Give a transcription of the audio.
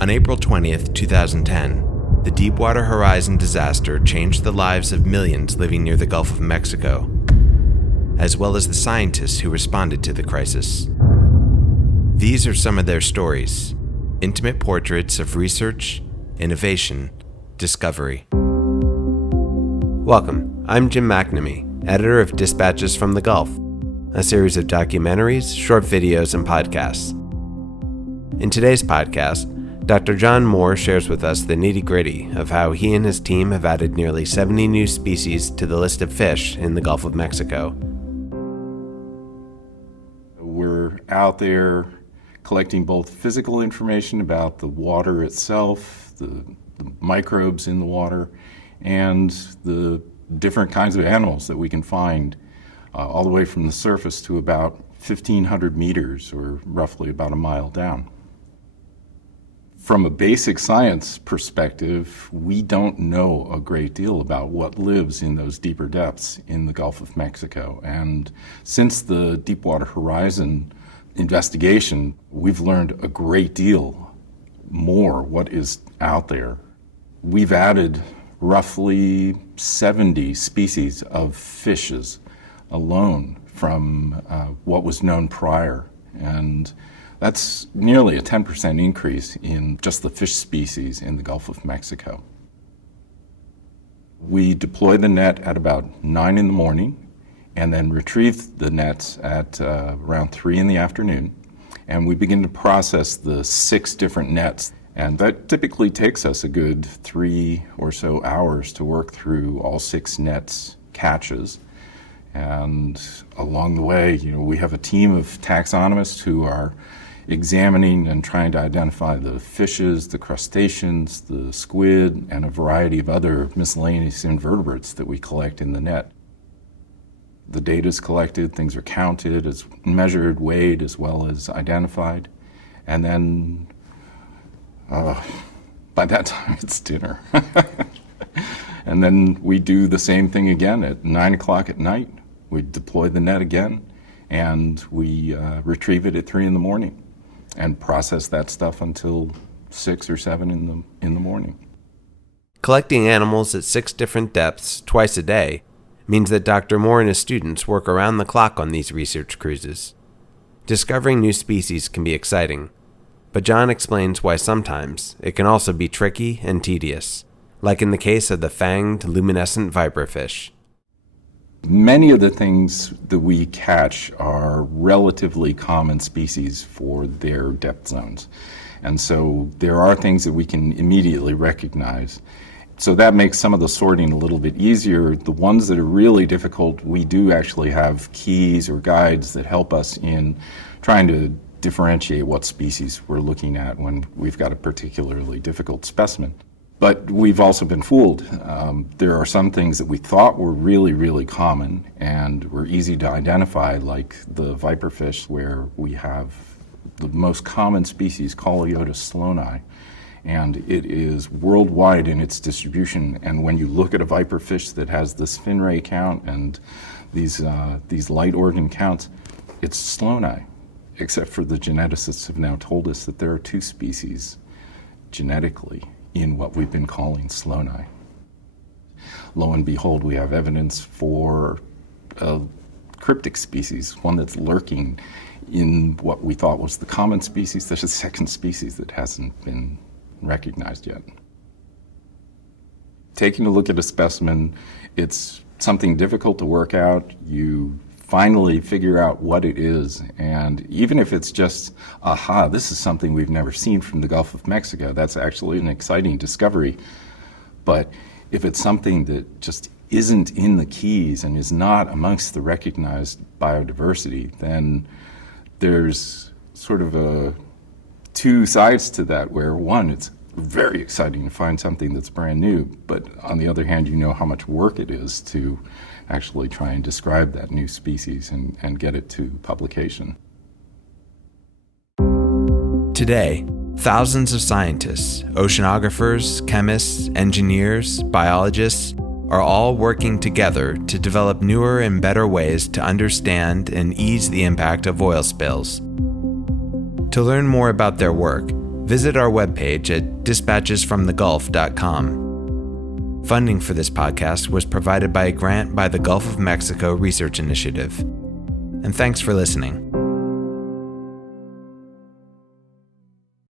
On April 20th, 2010, the Deepwater Horizon disaster changed the lives of millions living near the Gulf of Mexico, as well as the scientists who responded to the crisis. These are some of their stories, intimate portraits of research, innovation, discovery. Welcome, I'm Jim McNamee, editor of Dispatches from the Gulf, a series of documentaries, short videos, and podcasts. In today's podcast, Dr. Jon Moore shares with us the nitty-gritty of how he and his team have added nearly 70 new species to the list of fish in the Gulf of Mexico. We're out there collecting both physical information about the water itself, the microbes in the water, and the different kinds of animals that we can find all the way from the surface to about 1,500 meters, or roughly about a mile down. From a basic science perspective, we don't know a great deal about what lives in those deeper depths in the Gulf of Mexico. And since the Deepwater Horizon investigation, we've learned a great deal more what is out there. We've added roughly 70 species of fishes alone from what was known prior. And that's nearly a 10% increase in just the fish species in the Gulf of Mexico. We deploy the net at about 9 in the morning and then retrieve the nets at around 3 in the afternoon. And we begin to process the 6 different nets. And that typically takes us a good 3 or so hours to work through all 6 nets catches. And along the way, we have a team of taxonomists who are examining and trying to identify the fishes, the crustaceans, the squid, and a variety of other miscellaneous invertebrates that we collect in the net. The data is collected, things are counted, it's measured, weighed, as well as identified. And then by that time, it's dinner. And then we do the same thing again at 9 o'clock at night. We deploy the net again, and we retrieve it at 3 in the morning and process that stuff until 6 or 7 in the morning. Collecting animals at 6 different depths twice a day means that Dr. Moore and his students work around the clock on these research cruises. Discovering new species can be exciting, but Jon explains why sometimes it can also be tricky and tedious, like in the case of the fanged luminescent viperfish. Many of the things that we catch are relatively common species for their depth zones. And so there are things that we can immediately recognize. So that makes some of the sorting a little bit easier. The ones that are really difficult, we do actually have keys or guides that help us in trying to differentiate what species we're looking at when we've got a particularly difficult specimen. But we've also been fooled. There are some things that we thought were really, really common and were easy to identify, like the viperfish, where we have the most common species, Coliotus sloni. And it is worldwide in its distribution. And when you look at a viperfish that has this fin ray count and these light organ counts, it's sloni, except for the geneticists have now told us that there are 2 species genetically in what we've been calling sloni. Lo and behold, we have evidence for a cryptic species, one that's lurking in what we thought was the common species. There's a second species that hasn't been recognized yet. Taking a look at a specimen, it's something difficult to work out. You finally figure out what it is, and even if it's just, this is something we've never seen from the Gulf of Mexico, that's actually an exciting discovery. But if it's something that just isn't in the Keys and is not amongst the recognized biodiversity, then there's sort of 2 sides to that, where one, it's very exciting to find something that's brand new, but on the other hand, how how much work it is to actually try and describe that new species and get it to publication. Today, thousands of scientists, oceanographers, chemists, engineers, biologists are all working together to develop newer and better ways to understand and ease the impact of oil spills. To learn more about their work, visit our webpage at dispatchesfromthegulf.com. Funding for this podcast was provided by a grant by the Gulf of Mexico Research Initiative. And thanks for listening.